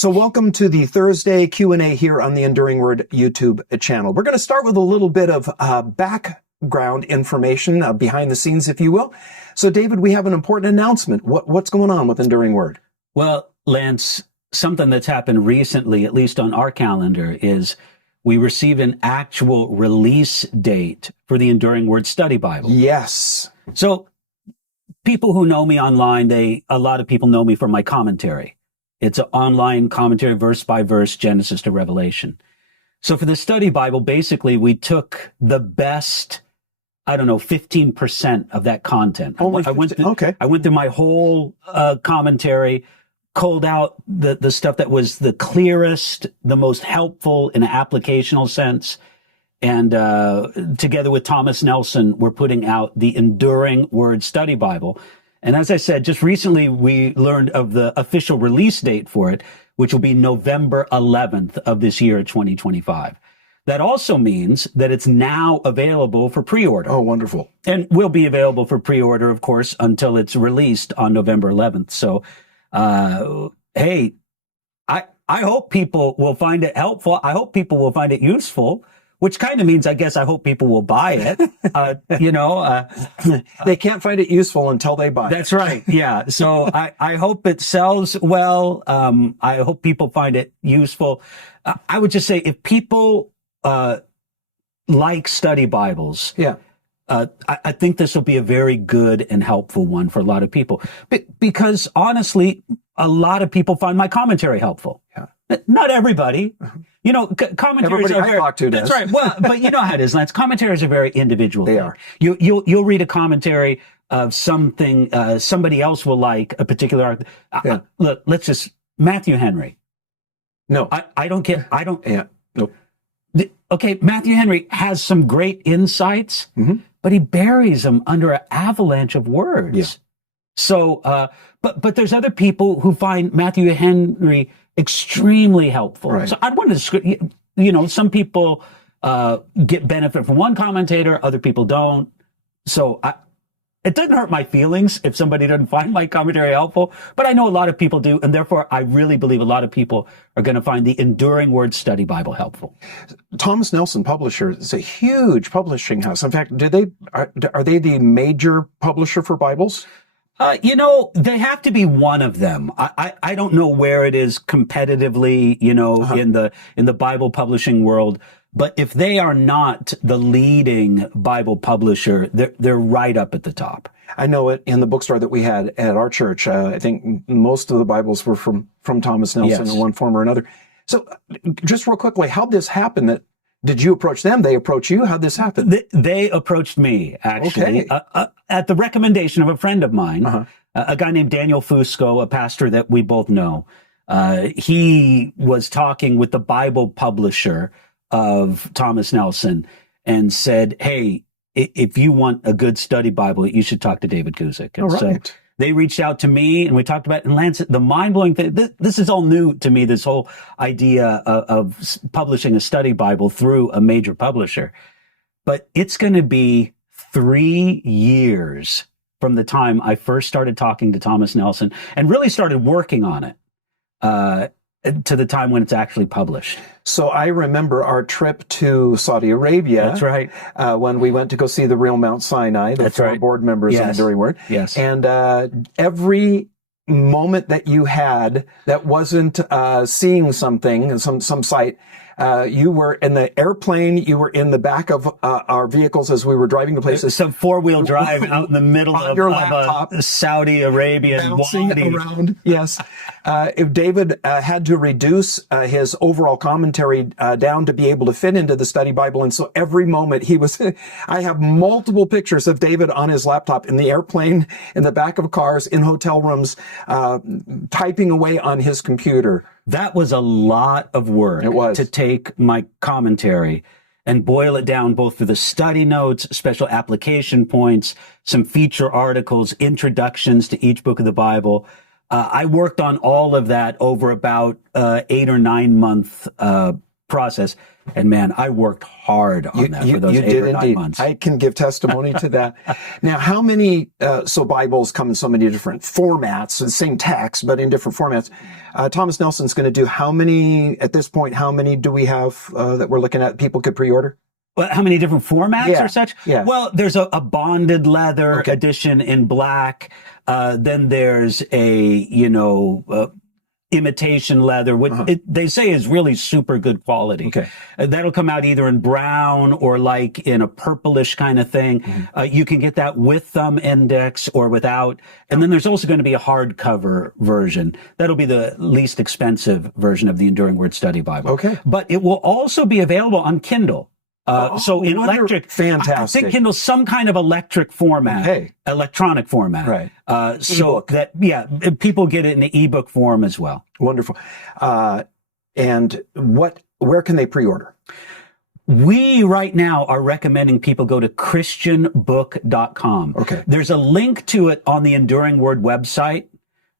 So welcome to the Thursday Q&A here on the Enduring Word YouTube channel. We're going to start with a little bit of background information, behind the scenes, if you will. So David, we have an important announcement. What's going on with Enduring Word? Well, Lance, something that's happened recently, at least on our calendar, is we received an actual release date for the Enduring Word Study Bible. Yes. So people who know me online, a lot of people know me for my commentary. It's an online commentary, verse by verse, Genesis to Revelation. So for the study Bible, basically, we took the best, 15% of that content. Only I went through, okay. I went through my whole commentary, culled out the stuff that was the clearest, the most helpful in an applicational sense. And together with Thomas Nelson, we're putting out the Enduring Word Study Bible. And as I said, just recently, we learned of the official release date for it, which will be November 11th of this year, 2025. That also means that it's now available for pre-order. Oh, wonderful. And will be available for pre-order, of course, until it's released on November 11th. So, hey, I hope people will find it helpful. I hope people will find it useful. Which kind of means, I guess, I hope people will buy it. They can't find it useful until they buy it. That's right. Yeah. So I hope it sells well. I hope people find it useful. I would just say if people like study Bibles, yeah, I think this will be a very good and helpful one for a lot of people. Because honestly, a lot of people find my commentary helpful. Yeah. Not everybody. Commentaries Everybody I talk to does. That's right. Well, but you know how it is, Lance. Commentaries are very individual. They thing. are. You'll read a commentary of something somebody else will like, a particular art. Yeah. Look, Matthew Henry. No. I don't get, I don't. Yeah. Nope. Okay, Matthew Henry has some great insights, but he buries them under an avalanche of words. Yeah. So, but there's other people who find Matthew Henry extremely helpful. Right. So I wanted to, some people get benefit from one commentator, other people don't. So it doesn't hurt my feelings if somebody doesn't find my commentary helpful, but I know a lot of people do, and therefore I really believe a lot of people are going to find the Enduring Word Study Bible helpful. Thomas Nelson Publisher is a huge publishing house. In fact, are they the major publisher for Bibles? They have to be one of them. I don't know where it is competitively, in the Bible publishing world. But if they are not the leading Bible publisher, they're right up at the top. I know it in the bookstore that we had at our church. I think most of the Bibles were from Thomas Nelson in one form or another. So just real quickly, how'd this happen? Did you approach them? They approach you? How'd this happen? They approached me, actually, at the recommendation of a friend of mine, a guy named Daniel Fusco, a pastor that we both know. He was talking with the Bible publisher of Thomas Nelson and said, hey, if you want a good study Bible, you should talk to David Guzik. And so they reached out to me and we talked about it. And Lance, the mind-blowing thing, this is all new to me, this whole idea of publishing a study Bible through a major publisher. But it's going to be 3 years from the time I first started talking to Thomas Nelson and really started working on it to the time when it's actually published. So I remember our trip to Saudi Arabia. That's right. When we went to go see the real Mount Sinai, the four board members of Enduring Word. Yes. And every moment that you had that wasn't seeing something, some site, you were in the airplane, you were in the back of our vehicles as we were driving to places. Some four-wheel drive out in the middle of your laptop, a Saudi Arabian bouncing around. Yes. If David had to reduce his overall commentary down to be able to fit into the study Bible. And so every moment he was, I have multiple pictures of David on his laptop in the airplane, in the back of cars, in hotel rooms, typing away on his computer. That was a lot of work to take my commentary and boil it down both for the study notes, special application points, some feature articles, introductions to each book of the Bible. I worked on all of that over about 8 or 9 month process. And man, I worked hard on that for those 8 or 9 months. I can give testimony to that. Now, how many, so Bibles come in so many different formats, the same text, but in different formats. Thomas Nelson's going to do how many, at this point, how many do we have that we're looking at people could pre-order? Well, how many different formats or such? Yeah. Well, there's a bonded leather edition in black. Then there's a, imitation leather, which they say is really super good quality. Okay. That'll come out either in brown or like in a purplish kind of thing. You can get that with thumb index or without. And then there's also going to be a hardcover version. That'll be the least expensive version of the Enduring Word Study Bible. Okay. But it will also be available on Kindle. So in electric, fantastic. I think Kindle's some kind of electric format, electronic format. Right. So that, people get it in the ebook form as well. Wonderful. And where can they pre-order? We right now are recommending people go to christianbook.com. Okay. There's a link to it on the Enduring Word website.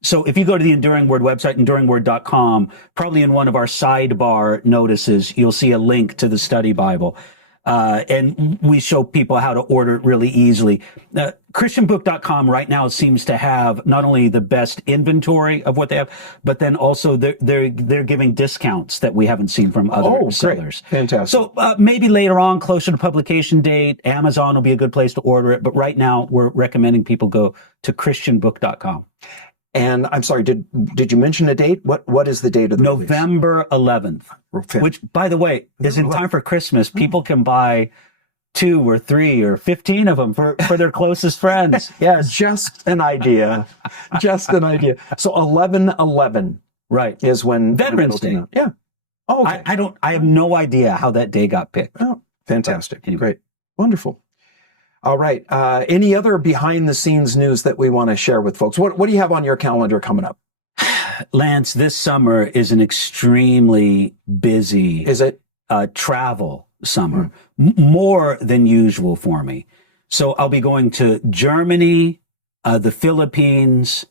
So if you go to the Enduring Word website, enduringword.com, probably in one of our sidebar notices, you'll see a link to the study Bible. And we show people how to order it really easily. Christianbook.com right now seems to have not only the best inventory of what they have, but then also they're giving discounts that we haven't seen from other sellers. Great. Fantastic. So maybe later on, closer to publication date, Amazon will be a good place to order it. But right now, we're recommending people go to christianbook.com. And I'm sorry, did you mention a date? What is the date of the November 11th, which, by the way, is in time for Christmas. People can buy 2 or 3 or 15 of them for their closest friends. Yes. Just an idea. Just an idea. So 11/11 right is when Veterans Day. Yeah. Oh, okay. I have no idea how that day got picked. Oh, fantastic. Anyway. Great. Wonderful. All right. Any other behind the scenes news that we want to share with folks? What do you have on your calendar coming up? Lance, this summer is an extremely busy travel summer, more than usual for me. So I'll be going to Germany, the Philippines,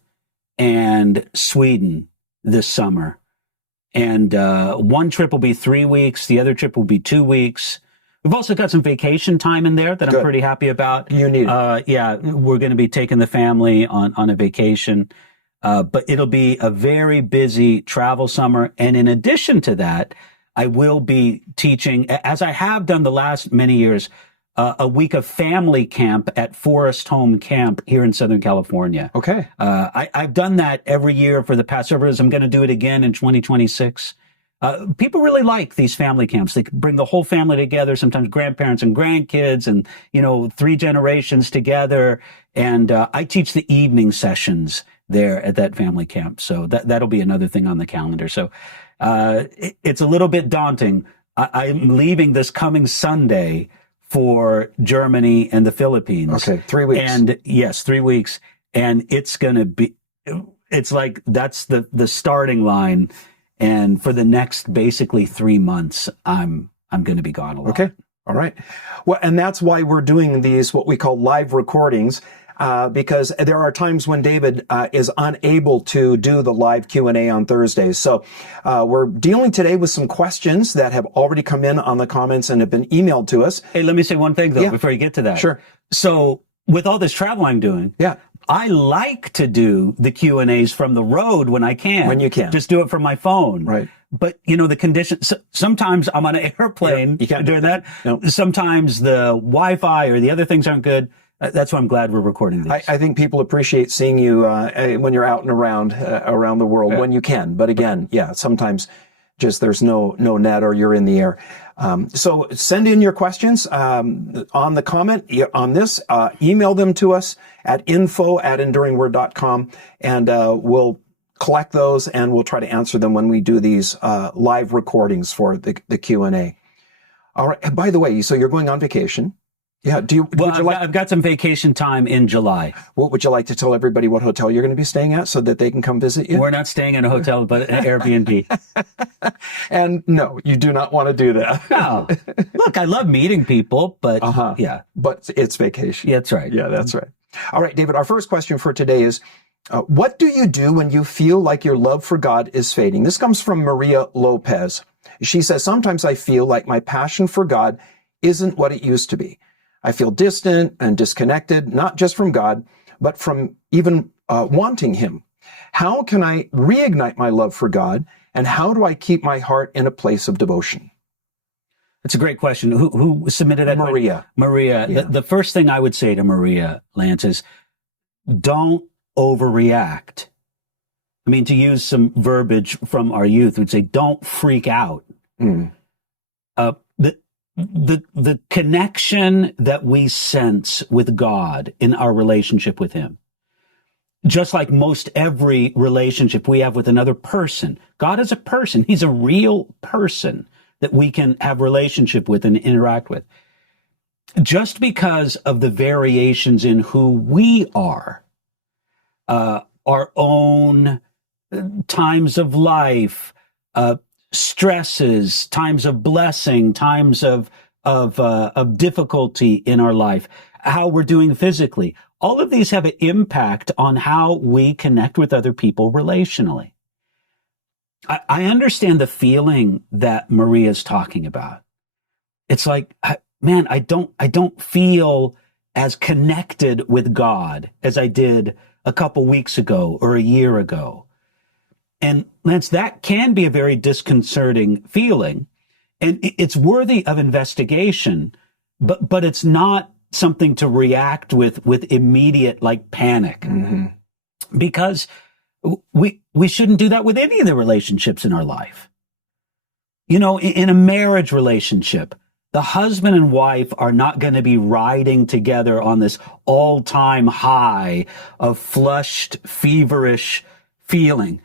and Sweden this summer. And one trip will be 3 weeks. The other trip will be 2 weeks. We've also got some vacation time in there that I'm pretty happy about. You need it. Yeah, we're going to be taking the family on a vacation. But it'll be a very busy travel summer. And in addition to that, I will be teaching, as I have done the last many years, a week of family camp at Forest Home Camp here in Southern California. Okay. I've done that every year for the past several years. I'm going to do it again in 2026. People really like these family camps. They bring the whole family together, sometimes grandparents and grandkids and, 3 generations together. And I teach the evening sessions there at that family camp. So that'll be another thing on the calendar. So it's a little bit daunting. I'm leaving this coming Sunday for Germany and the Philippines. Okay, 3 weeks. And yes, 3 weeks. And it's going to be, it's like that's the starting line. And for the next basically 3 months, I'm going to be gone a lot. Okay. All right. Well, and that's why we're doing these, what we call live recordings, because there are times when David is unable to do the live Q&A on Thursdays. So we're dealing today with some questions that have already come in on the comments and have been emailed to us. Hey, let me say one thing, though, before you get to that. Sure. So with all this travel I'm doing, I like to do the Q&As from the road when I can. When you can. Just do it from my phone. Right. But, the conditions, sometimes I'm on an airplane doing that. Nope. Sometimes the Wi-Fi or the other things aren't good. That's why I'm glad we're recording this. I think people appreciate seeing you when you're out and around the world when you can. But again, sometimes just there's no net or you're in the air. So send in your questions on the comment on this. Email them to us at info@enduringword.com, and we'll collect those and we'll try to answer them when we do these live recordings for the Q&A. All right. By the way, so you're going on vacation. Yeah. I've got some vacation time in July. What would you like to tell everybody what hotel you're going to be staying at so that they can come visit you? We're not staying in a hotel, but an Airbnb. And no, you do not want to do that. No. Look, I love meeting people, but But it's vacation. Yeah, that's right. Yeah, that's right. All right, David, our first question for today is, What do you do when you feel like your love for God is fading? This comes from Maria Lopez. She says, sometimes I feel like my passion for God isn't what it used to be. I feel distant and disconnected, not just from God, but from even wanting Him. How can I reignite my love for God, and how do I keep my heart in a place of devotion? That's a great question. Who submitted that? Maria. Maria. Yeah. The first thing I would say to Maria, Lance, is don't overreact. I mean, to use some verbiage from our youth, we'd say, don't freak out. The connection that we sense with God in our relationship with Him, just like most every relationship we have with another person, God is a person. He's a real person that we can have relationship with and interact with. Just because of the variations in who we are, our own times of life, stresses, times of blessing, times of difficulty in our life, how we're doing physically. All of these have an impact on how we connect with other people relationally. I understand the feeling that Maria's talking about. It's like, man, I don't feel as connected with God as I did a couple weeks ago or a year ago. And Lance, that can be a very disconcerting feeling, and it's worthy of investigation, but it's not something to react with immediate like panic, because we shouldn't do that with any of the relationships in our life. You know, in a marriage relationship, the husband and wife are not going to be riding together on this all-time high of flushed, feverish feeling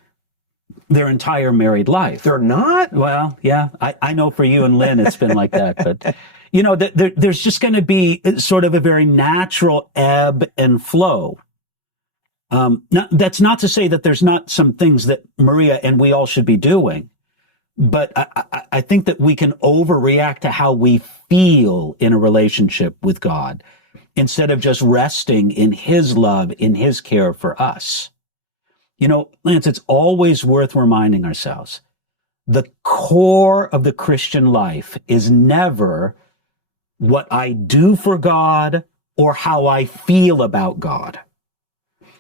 their entire married life. They're not? Well, yeah, I know for you and Lynn, it's been like that. But, you know, there's just going to be sort of a very natural ebb and flow. That's not to say that there's not some things that Maria and we all should be doing. But I think that we can overreact to how we feel in a relationship with God instead of just resting in His love, in His care for us. You know, Lance, it's always worth reminding ourselves, the core of the Christian life is never what I do for God or how I feel about God.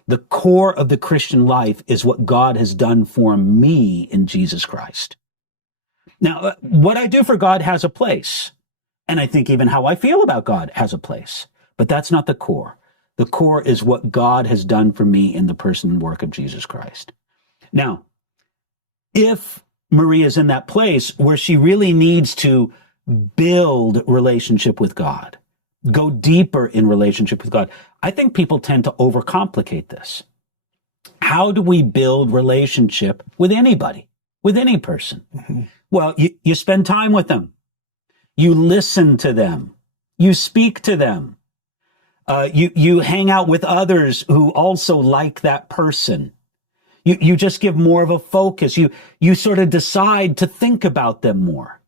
The core of the Christian life is what God has done for me in Jesus Christ. Now, what I do for God has a place, and I think even how I feel about God has a place, but that's not the core. The core is what God has done for me in the person and work of Jesus Christ. Now, if Maria's in that place where she really needs to build relationship with God, go deeper in relationship with God, I think people tend to overcomplicate this. How do we build relationship with anybody, with any person? Well, you spend time with them. You listen to them. You speak to them. You hang out with others who also like that person. You just give more of a focus. You sort of decide to think about them more.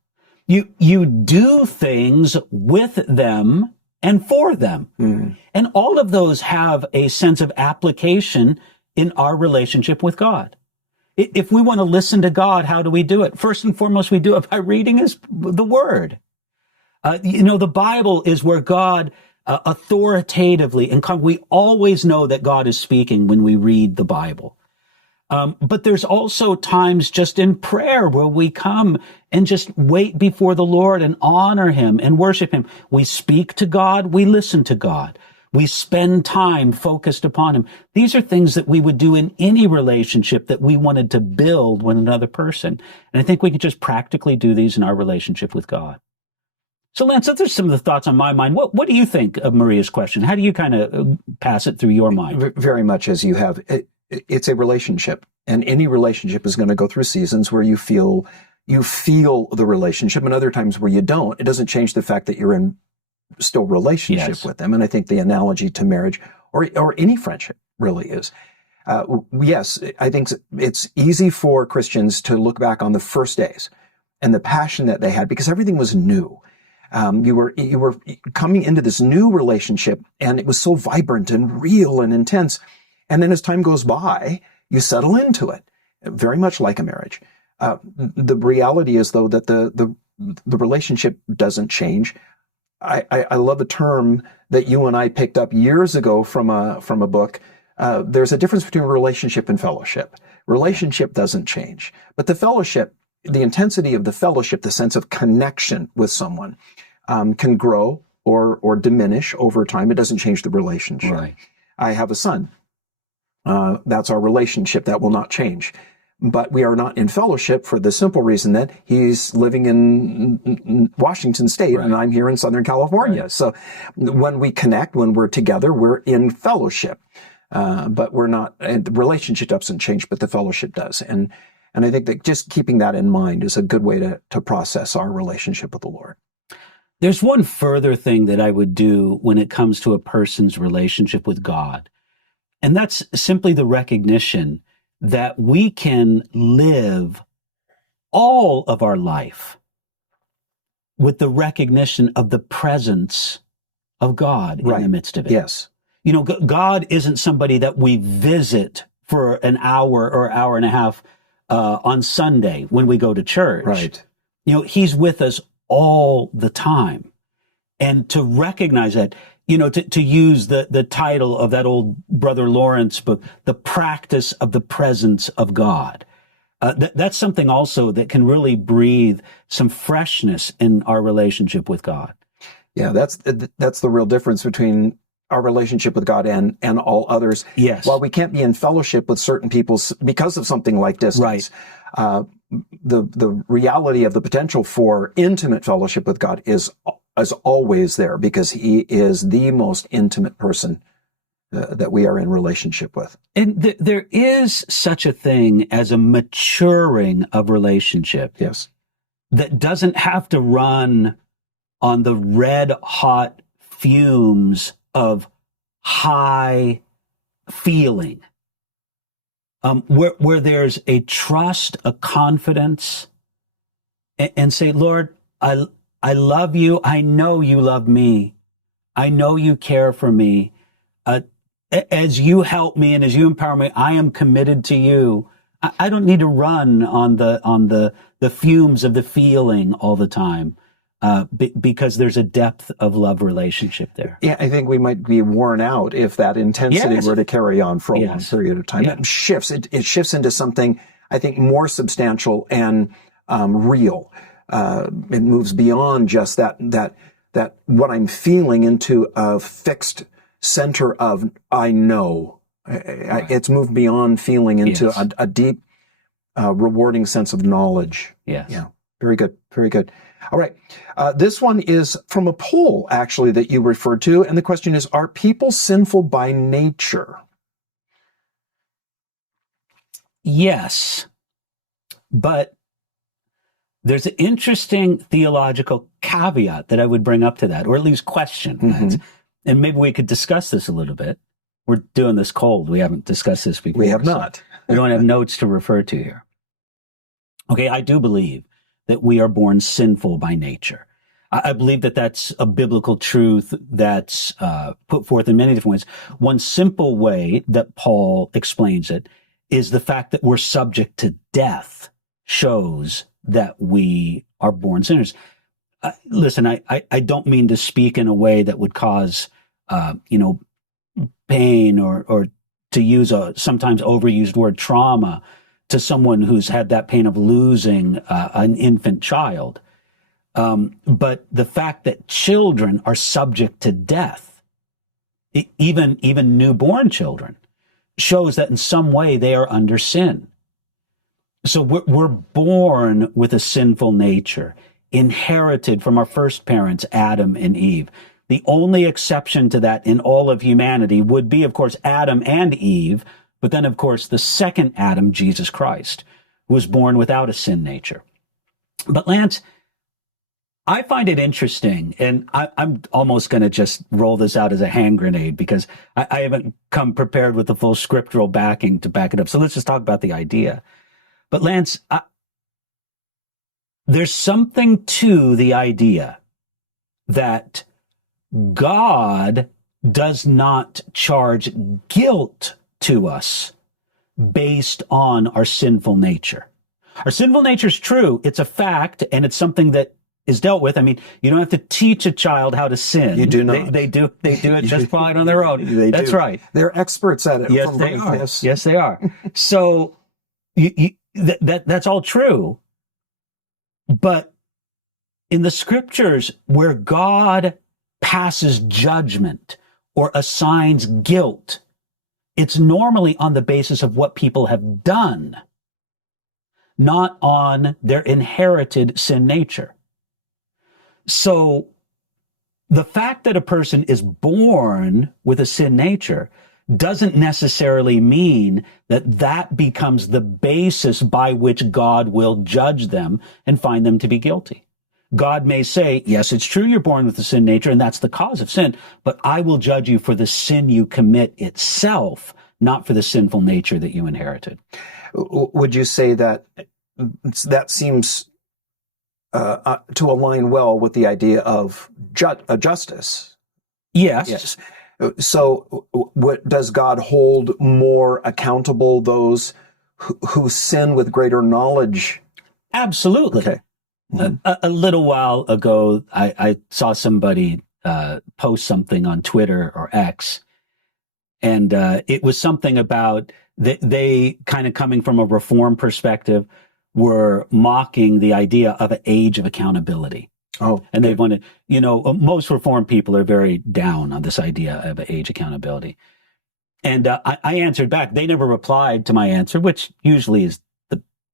You do things with them and for them. And all of those have a sense of application in our relationship with God. If we want to listen to God, how do we do it? First and foremost, we do it by reading the Word. You know, the Bible is where God authoritatively, and we always know that God is speaking when we read the Bible. But there's also times just in prayer where we come and just wait before the Lord and honor Him and worship Him. We speak to God, we listen to God. We spend time focused upon Him. These are things that we would do in any relationship that we wanted to build with another person. And I think we could just practically do these in our relationship with God. So Lance, those are some of the thoughts on my mind. What do you think of Maria's question? How do you kind of pass it through your mind? Very much as you have. It's a relationship, and any relationship is going to go through seasons where you feel the relationship, and other times where you don't. It doesn't change the fact that you're in still relationship with them. And I think the analogy to marriage or any friendship really is. Yes, I think it's easy for Christians to look back on the first days and the passion that they had because everything was new. You were coming into this new relationship, and it was so vibrant and real and intense. And then as time goes by, you settle into it, very much like a marriage. The reality is, though, that the relationship doesn't change. I love a term that you and I picked up years ago from a book. There's a difference between relationship and fellowship. Relationship doesn't change, but the fellowship, the intensity of the fellowship, the sense of connection with someone, can grow or diminish over time. It doesn't change the relationship. Right. I have a son. That's our relationship. That will not change. But we are not in fellowship for the simple reason that he's living in Washington State, and I'm here in Southern California. Right. So when we connect, when we're together, we're in fellowship. But we're not, and the relationship doesn't change, but the fellowship does. And I think that just keeping that in mind is a good way to process our relationship with the Lord. There's one further thing that I would do when it comes to a person's relationship with God, and that's simply the recognition that we can live all of our life with the recognition of the presence of God in the midst of it. Yes. You know, God isn't somebody that we visit for an hour or hour and a half on Sunday when we go to church. Right. You know, he's with us all the time. And to recognize that, you know, to use the title of that old Brother Lawrence book, The Practice of the Presence of God. That's something also that can really breathe some freshness in our relationship with God. Yeah, that's the real difference between our relationship with God and all others. Yes. While we can't be in fellowship with certain people because of something like distance, the reality of the potential for intimate fellowship with God is always there, because he is the most intimate person that we are in relationship with. And there is such a thing as a maturing of relationship. Yes. That doesn't have to run on the red hot fumes of high feeling, where there's a trust, a confidence, and say, Lord, I love you. I know you love me. I know you care for me. As you help me and as you empower me, I am committed to you. I don't need to run on the fumes of the feeling all the time, because there's a depth of love relationship there. Yeah, I think we might be worn out if that intensity were to carry on for a long period of time. Yeah. It shifts. It shifts into something, I think, more substantial and real. It moves beyond just that what I'm feeling into a fixed center of I know. It's moved beyond feeling into a deep, rewarding sense of knowledge. Yes. Yeah. Very good. Very good. All right. This one is from a poll, actually, that you referred to. And the question is, are people sinful by nature? Yes. But there's an interesting theological caveat that I would bring up to that, or at least question. Mm-hmm. And maybe we could discuss this a little bit. We're doing this cold. We haven't discussed this before. We have not. We don't have notes to refer to here. Okay, I do believe that we are born sinful by nature. I believe that that's a biblical truth that's put forth in many different ways. One simple way that Paul explains it is the fact that we're subject to death shows that we are born sinners. Listen, I don't mean to speak in a way that would cause, pain or to use a sometimes overused word, trauma, to someone who's had that pain of losing an infant child. But the fact that children are subject to death, even newborn children, shows that in some way they are under sin. So we're born with a sinful nature, inherited from our first parents, Adam and Eve. The only exception to that in all of humanity would be, of course, Adam and Eve, but then, of course, the second Adam, Jesus Christ, who was born without a sin nature. But Lance, I find it interesting, and I'm almost going to just roll this out as a hand grenade because I haven't come prepared with the full scriptural backing to back it up. So let's just talk about the idea. But Lance, there's something to the idea that God does not charge guilt to us based on our sinful nature. Our sinful nature is true. It's a fact, and it's something that is dealt with. I mean, you don't have to teach a child how to sin. You do not. They do it just fine on their own. That's right. They're experts at it. Yes, they are. Yes, they are. So that's all true. But in the scriptures, where God passes judgment or assigns guilt, it's normally on the basis of what people have done, not on their inherited sin nature. So the fact that a person is born with a sin nature doesn't necessarily mean that that becomes the basis by which God will judge them and find them to be guilty. God may say, yes, it's true you're born with a sin nature, and that's the cause of sin, but I will judge you for the sin you commit itself, not for the sinful nature that you inherited. Would you say that that seems to align well with the idea of justice? Yes. Yes. So does God hold more accountable those who sin with greater knowledge? Absolutely. Okay. A little while ago, I saw somebody post something on Twitter or X, and it was something about they kind of coming from a reform perspective were mocking the idea of an age of accountability. Oh, and they wanted, most reformed people are very down on this idea of age accountability. And I answered back. They never replied to my answer, which usually is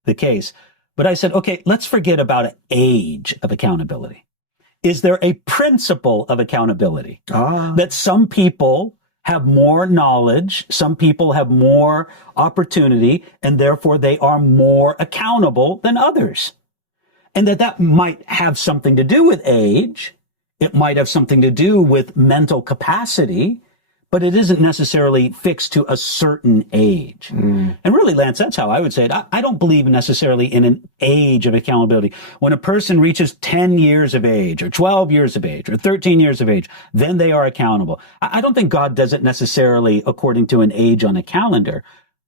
the case. But I said, okay, let's forget about an age of accountability. Is there a principle of accountability? That some people have more knowledge, some people have more opportunity, and therefore they are more accountable than others. And that might have something to do with age. It might have something to do with mental capacity, but it isn't necessarily fixed to a certain age. And really, Lance, that's how I would say it. I don't believe necessarily in an age of accountability. When a person reaches 10 years of age or 12 years of age or 13 years of age, then they are accountable. I don't think God does it necessarily according to an age on a calendar.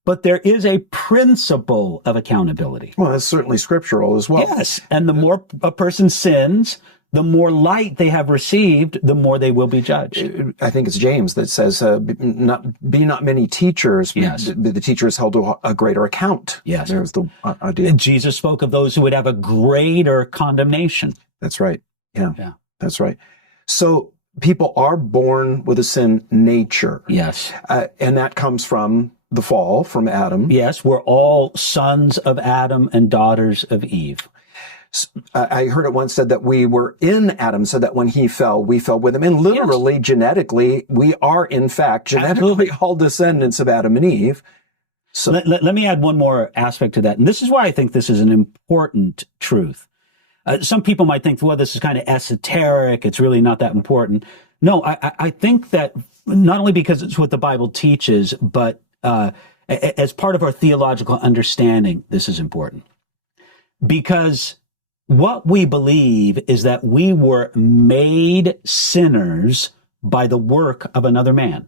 But there is a principle of accountability. Well, that's certainly scriptural as well. Yes. And the more a person sins, the more light they have received, the more they will be judged. I think it's James that says, be not many teachers. Yes. The teacher is held to a greater account. Yes. There's the idea. Jesus spoke of those who would have a greater condemnation. That's right. Yeah. That's right. So people are born with a sin nature. Yes. And that comes from the fall, from Adam. Yes, we're all sons of Adam and daughters of Eve. I heard it once said that we were in Adam, so that when he fell, we fell with him. And literally, genetically, we are, in fact, genetically all descendants of Adam and Eve. So let me add one more aspect to that. And this is why I think this is an important truth. Some people might think, well, this is kind of esoteric. It's really not that important. No, I think that not only because it's what the Bible teaches, but as part of our theological understanding, this is important. Because what we believe is that we were made sinners by the work of another man.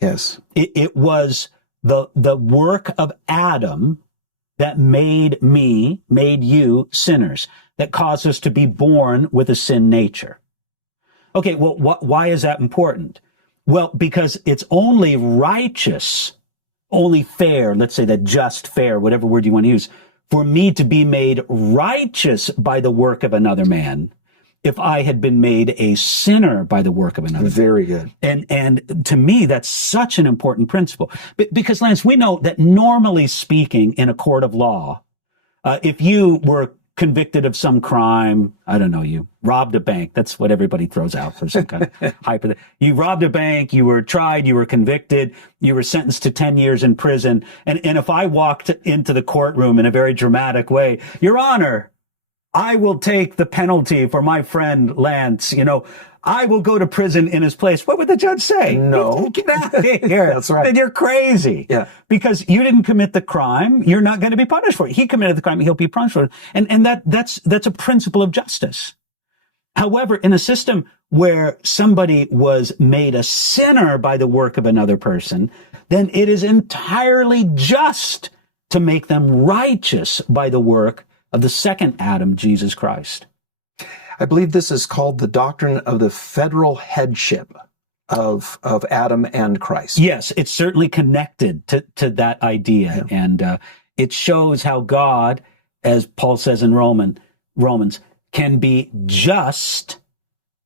Yes. It was the work of Adam that made you sinners, that caused us to be born with a sin nature. Okay, well, why is that important? Well, because it's only righteous, only fair, let's say that just fair, whatever word you want to use, for me to be made righteous by the work of another man, if I had been made a sinner by the work of another man. Very good. And to me, that's such an important principle. Because, Lance, we know that normally speaking in a court of law, if you were convicted of some crime, I don't know, you robbed a bank. That's what everybody throws out for some kind of hyper. You robbed a bank, you were tried, you were convicted, you were sentenced to 10 years in prison. And if I walked into the courtroom in a very dramatic way, Your Honor, I will take the penalty for my friend Lance, I will go to prison in his place. What would the judge say? No. Get out of here. That's right. Then you're crazy. Yeah. Because you didn't commit the crime. You're not going to be punished for it. He committed the crime. He'll be punished for it. And that's a principle of justice. However, in a system where somebody was made a sinner by the work of another person, then it is entirely just to make them righteous by the work of the second Adam, Jesus Christ. I believe this is called the doctrine of the federal headship of Adam and Christ. Yes, it's certainly connected to that idea. Yeah. And it shows how God, as Paul says in Romans, can be just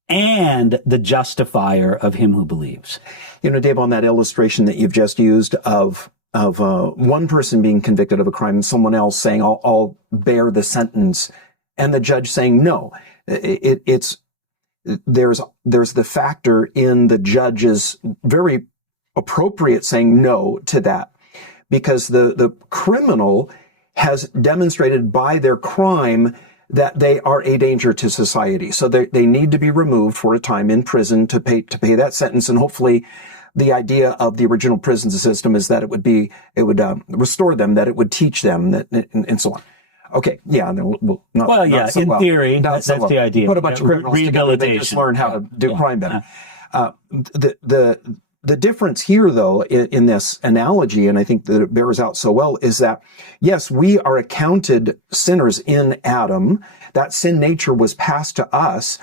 and the justifier of him who believes. You know, Dave, on that illustration that you've just used of one person being convicted of a crime and someone else saying, I'll bear the sentence, and the judge saying no, there's the factor in the judge's very appropriate saying no to that, because the criminal has demonstrated by their crime that they are a danger to society. So they need to be removed for a time in prison to pay that sentence. And hopefully the idea of the original prison system is that it would restore them, that it would teach them, that, and so on. Okay, yeah. In theory, that's the idea. Put a bunch of criminals together, they just learn how to do crime better. The difference here, though, in this analogy, and I think that it bears out so well, is that, yes, we are accounted sinners in Adam. That sin nature was passed to us.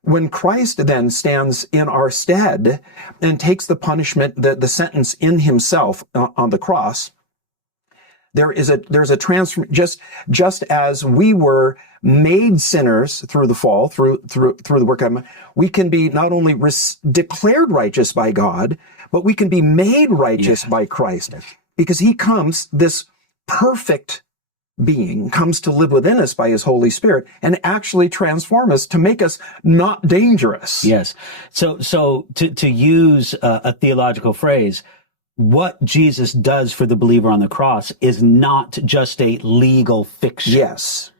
When Christ then stands in our stead and takes the punishment, the sentence in himself on the cross, there's a transfer, just as we were made sinners through the fall, through the work of, we can be not only declared righteous by God, but we can be made righteous by Christ, because he comes, this perfect being comes to live within us by his Holy Spirit and actually transform us to make us not dangerous. Yes. So to use a theological phrase, what Jesus does for the believer on the cross is not just a legal fiction. Yes.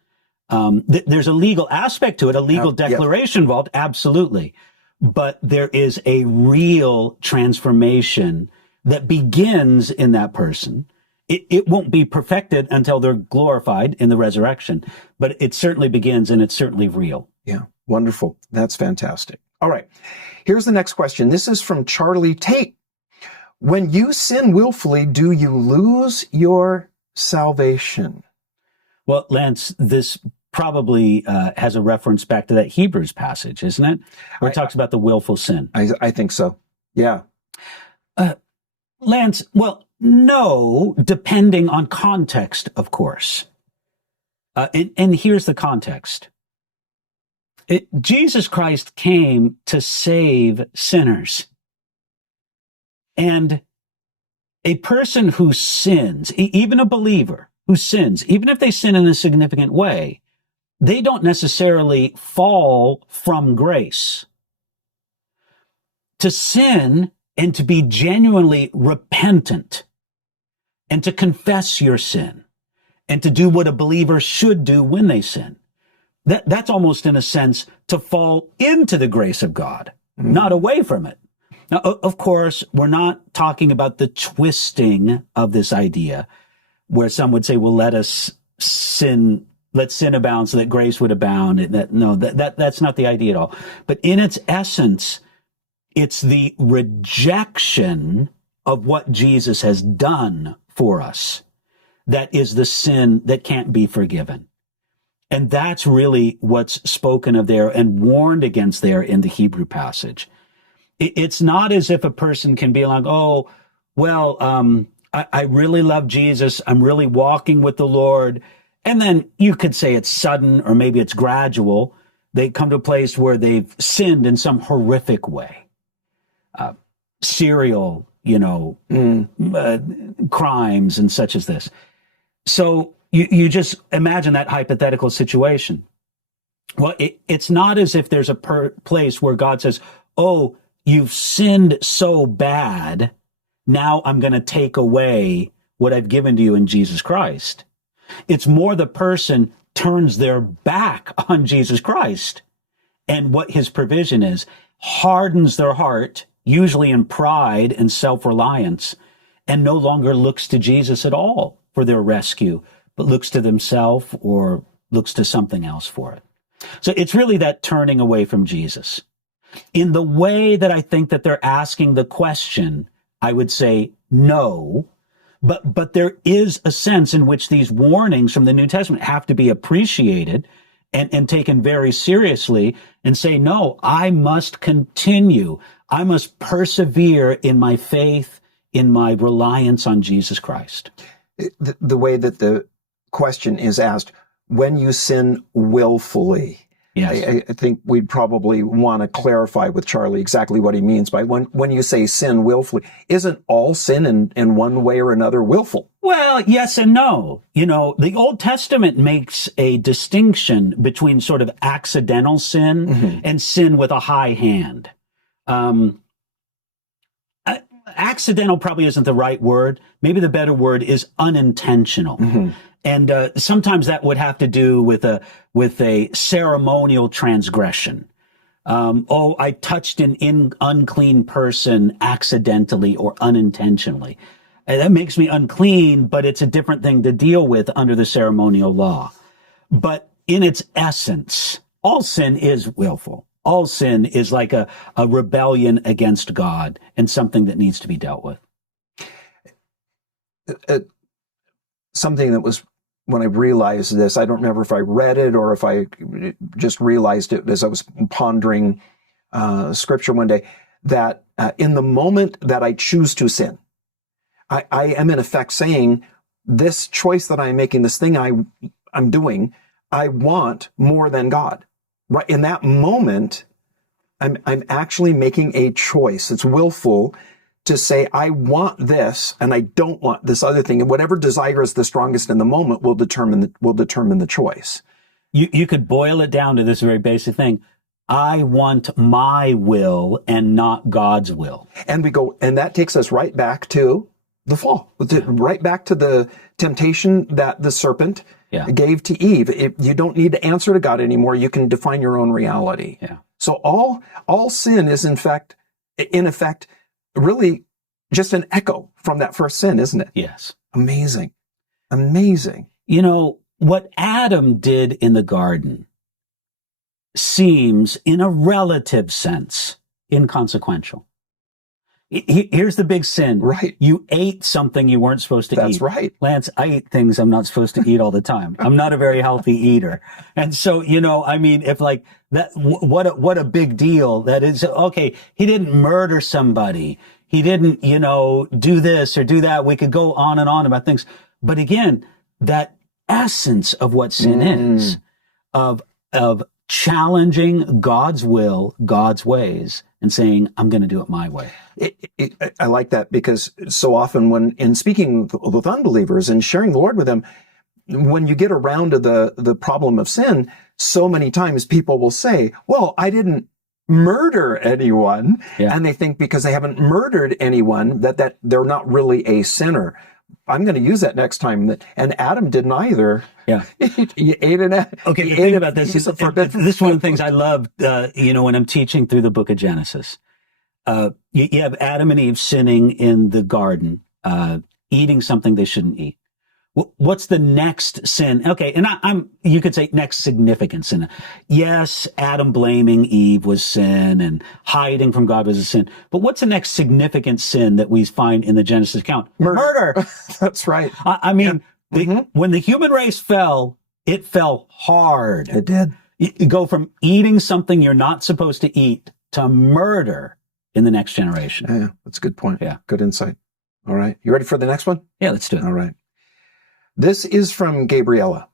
There's a legal aspect to it, a legal declaration involved, absolutely. But there is a real transformation that begins in that person. It won't be perfected until they're glorified in the resurrection, but it certainly begins, and it's certainly real. Yeah, wonderful. That's fantastic. All right, here's the next question. This is from Charlie Tate. When you sin willfully, do you lose your salvation? Well, Lance, this probably has a reference back to that Hebrews passage, isn't it? Where it talks about the willful sin. I think so. Yeah. Lance, well, no, depending on context, of course. And here's the context. Jesus Christ came to save sinners. And a person who sins, even a believer who sins, even if they sin in a significant way, they don't necessarily fall from grace. To sin and to be genuinely repentant and to confess your sin and to do what a believer should do when they sin, that's almost in a sense to fall into the grace of God, not away from it. Now, of course, we're not talking about the twisting of this idea where some would say, well, let sin abound so that grace would abound. That's not the idea at all. But in its essence, it's the rejection of what Jesus has done for us that is the sin that can't be forgiven. And that's really what's spoken of there and warned against there in the Hebrew passage. It's not as if a person can be like, oh, well, I really love Jesus. I'm really walking with the Lord. And then you could say it's sudden or maybe it's gradual. They come to a place where they've sinned in some horrific way. Serial, crimes and such as this. So you just imagine that hypothetical situation. Well, it's not as if there's a place where God says, oh, you've sinned so bad, now I'm going to take away what I've given to you in Jesus Christ. It's more the person turns their back on Jesus Christ and what his provision is, hardens their heart, usually in pride and self-reliance, and no longer looks to Jesus at all for their rescue, but looks to themselves or looks to something else for it. So it's really that turning away from Jesus. In the way that I think that they're asking the question, I would say no, but there is a sense in which these warnings from the New Testament have to be appreciated and taken very seriously, and say, no, I must continue. I must persevere in my faith, in my reliance on Jesus Christ. The way that the question is asked, when you sin willfully, yes. I think we'd probably want to clarify with Charlie exactly what he means by when you say sin willfully. Isn't all sin in one way or another willful? Well, yes and no. You know, the Old Testament makes a distinction between sort of accidental sin and sin with a high hand. Accidental probably isn't the right word. Maybe the better word is unintentional. And sometimes that would have to do with a ceremonial transgression. I touched an unclean person accidentally or unintentionally. And that makes me unclean, but it's a different thing to deal with under the ceremonial law. But in its essence, all sin is willful. All sin is like a rebellion against God and something that needs to be dealt with. Something that was, when I realized this, I don't remember if I read it or if I just realized it as I was pondering scripture one day, that in the moment that I choose to sin, I am in effect saying, this choice that I'm making, this thing I'm doing, I want more than God. Right in that moment, I'm actually making a choice. It's willful to say, I want this and I don't want this other thing. And whatever desire is the strongest in the moment will determine the choice. You could boil it down to this very basic thing. I want my will and not God's will. And that takes us right back to the fall, right back to the temptation that the serpent gave to Eve. You don't need to answer to God anymore. You can define your own reality. Yeah. So all sin is in effect, really just an echo from that first sin, isn't it? Yes. Amazing. Amazing. You know, what Adam did in the garden seems, in a relative sense, inconsequential. Here's the big sin. Right. You ate something you weren't supposed to eat. That's right. Lance, I eat things I'm not supposed to eat all the time. I'm not a very healthy eater. And so, you know, I mean, if like that, what a big deal that is. Okay. He didn't murder somebody. He didn't, you know, do this or do that. We could go on and on about things. But again, that essence of what sin is, of challenging God's will, God's ways, and saying, I'm going to do it my way. I like that, because so often when in speaking with unbelievers and sharing the Lord with them, when you get around to the problem of sin, so many times people will say, well, I didn't murder anyone. Yeah. And they think because they haven't murdered anyone that they're not really a sinner. I'm going to use that next time. And Adam didn't either. Yeah. He ate an Okay, the thing about this is, this is one of the things I love, you know, when I'm teaching through the book of Genesis. You have Adam and Eve sinning in the garden, eating something they shouldn't eat. What's the next sin? Okay, and you could say next significant sin. Yes, Adam blaming Eve was sin, and hiding from God was a sin. But what's the next significant sin that we find in the Genesis account? Murder. That's right. I mean, when the human race fell, it fell hard. It did. You go from eating something you're not supposed to eat to murder in the next generation. Yeah, that's a good point. Yeah. Good insight. All right. You ready for the next one? Yeah, let's do it. All right. This is from Gabriella.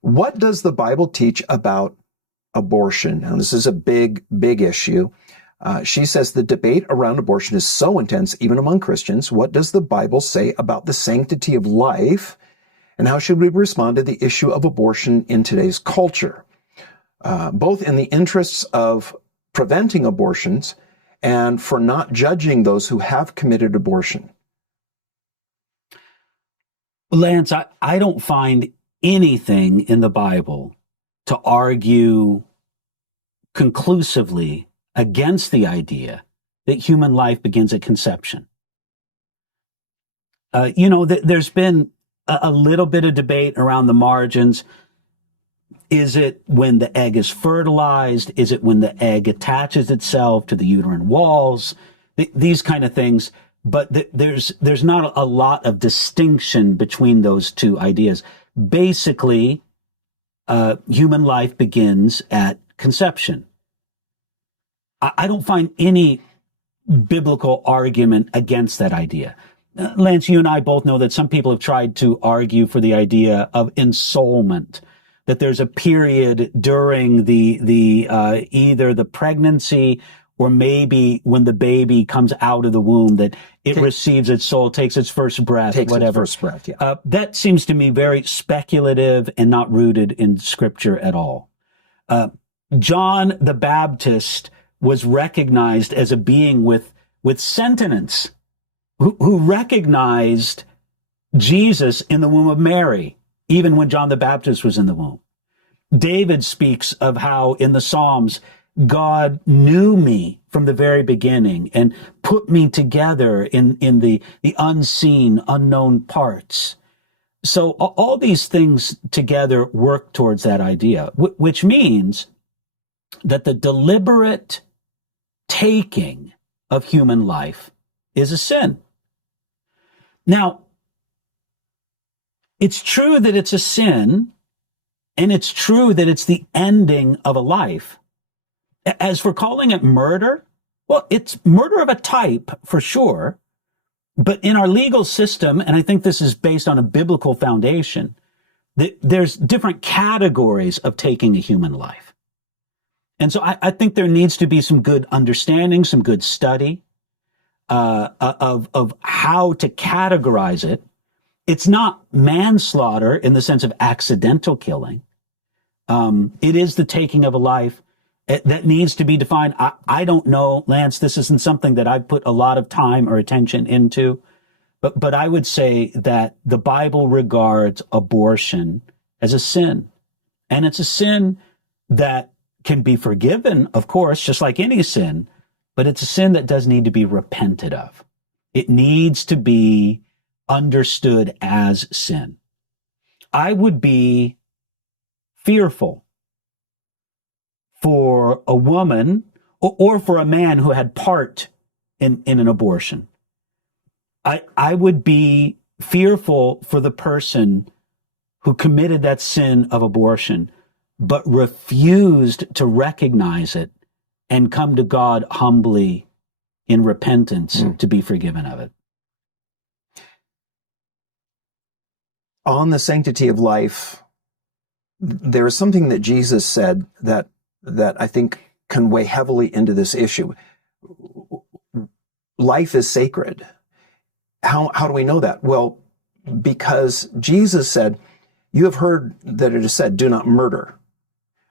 What does the Bible teach about abortion? And this is a big, big issue. She says the debate around abortion is so intense, even among Christians. What does the Bible say about the sanctity of life? And how should we respond to the issue of abortion in today's culture? Both in the interests of preventing abortions and for not judging those who have committed abortion. Lance, I don't find anything in the Bible to argue conclusively against the idea that human life begins at conception. You know, there's been a little bit of debate around the margins. Is it when the egg is fertilized? Is it when the egg attaches itself to the uterine walls? These kind of things. But there's not a lot of distinction between those two ideas. Basically, human life begins at conception. I don't find any biblical argument against that idea. Lance, you and I both know that some people have tried to argue for the idea of ensoulment, that there's a period during the either the pregnancy or maybe when the baby comes out of the womb that it receives its soul, takes its first breath, whatever. Its first breath, yeah. That seems to me very speculative and not rooted in Scripture at all. John the Baptist was recognized as a being with sentience, who recognized Jesus in the womb of Mary, even when John the Baptist was in the womb. David speaks of how in the Psalms, God knew me from the very beginning and put me together in the unseen, unknown parts. So all these things together work towards that idea, which means that the deliberate taking of human life is a sin. Now, it's true that it's a sin, and it's true that it's the ending of a life. As for calling it murder, well, it's murder of a type for sure, but in our legal system, and I think this is based on a biblical foundation, there's different categories of taking a human life. And so I think there needs to be some good understanding, some good study of how to categorize it. It's not manslaughter in the sense of accidental killing. It is the taking of a life that needs to be defined. I don't know, Lance, this isn't something that I've put a lot of time or attention into, but I would say that the Bible regards abortion as a sin. And it's a sin that can be forgiven, of course, just like any sin, but it's a sin that does need to be repented of. It needs to be understood as sin. I would be fearful for a woman or for a man who had part in an abortion. I would be fearful for the person who committed that sin of abortion, but refused to recognize it and come to God humbly in repentance to be forgiven of it. On the sanctity of life, there is something that Jesus said that I think can weigh heavily into this issue. Life is sacred. How do we know that? Well, because Jesus said, "You have heard that it is said, 'Do not murder.'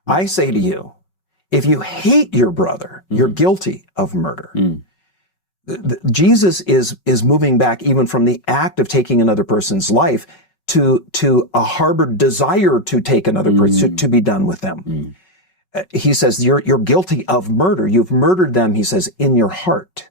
I say to you, if you hate your brother, you're guilty of murder." Jesus is moving back even from the act of taking another person's life to a harbored desire to take another person, to be done with them. He says, you're guilty of murder. You've murdered them, he says, in your heart.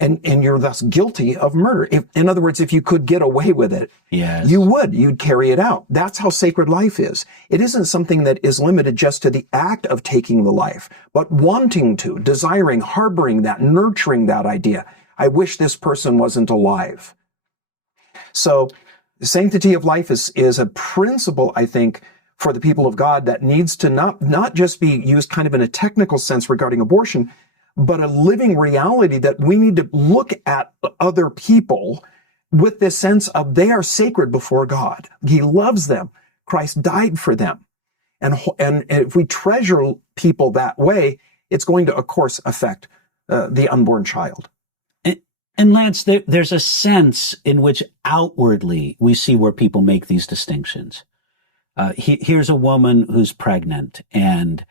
And you're thus guilty of murder. In other words, if you could get away with it, yes, you'd carry it out. That's how sacred life is. It isn't something that is limited just to the act of taking the life, but wanting to, desiring, harboring that, nurturing that idea. I wish this person wasn't alive. So the sanctity of life is a principle, I think, for the people of God that needs to not just be used kind of in a technical sense regarding abortion, but a living reality that we need to look at other people with this sense of they are sacred before God. He loves them. Christ died for them. And if we treasure people that way, it's going to, of course, affect the unborn child. And Lance, there's a sense in which outwardly we see where people make these distinctions. Here's a woman who's pregnant, and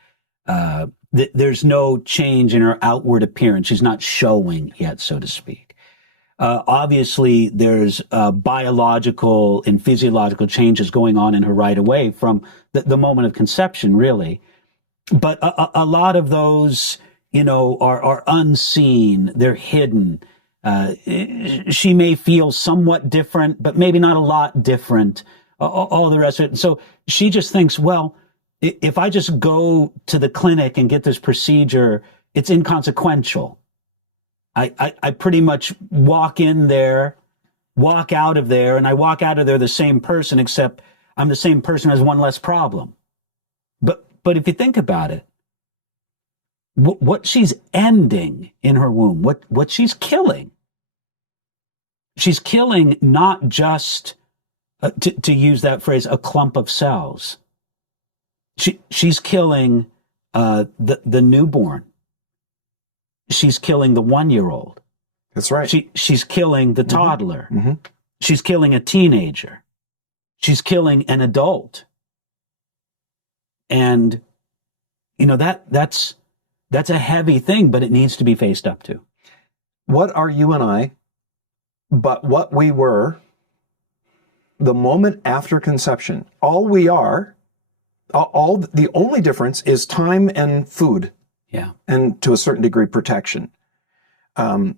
there's no change in her outward appearance. She's not showing yet, so to speak. Obviously, there's biological and physiological changes going on in her right away from the moment of conception, really. But a lot of those, are unseen. They're hidden. She may feel somewhat different, but maybe not a lot different. All the rest of it. And so she just thinks, well, if I just go to the clinic and get this procedure, it's inconsequential. I pretty much walk in there, walk out of there, and I walk out of there the same person, except I'm the same person who has one less problem. But if you think about it, what she's ending in her womb, what she's killing not just, to use that phrase, a clump of cells. She's killing the newborn. She's killing the 1-year-old. That's right. She's killing the toddler. Mm-hmm. She's killing a teenager. She's killing an adult. And, you know, that's a heavy thing, but it needs to be faced up to. What are you and I, but what we were the moment after conception? All we are, the only difference is time and food. Yeah. And to a certain degree, protection. There